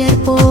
cuerpo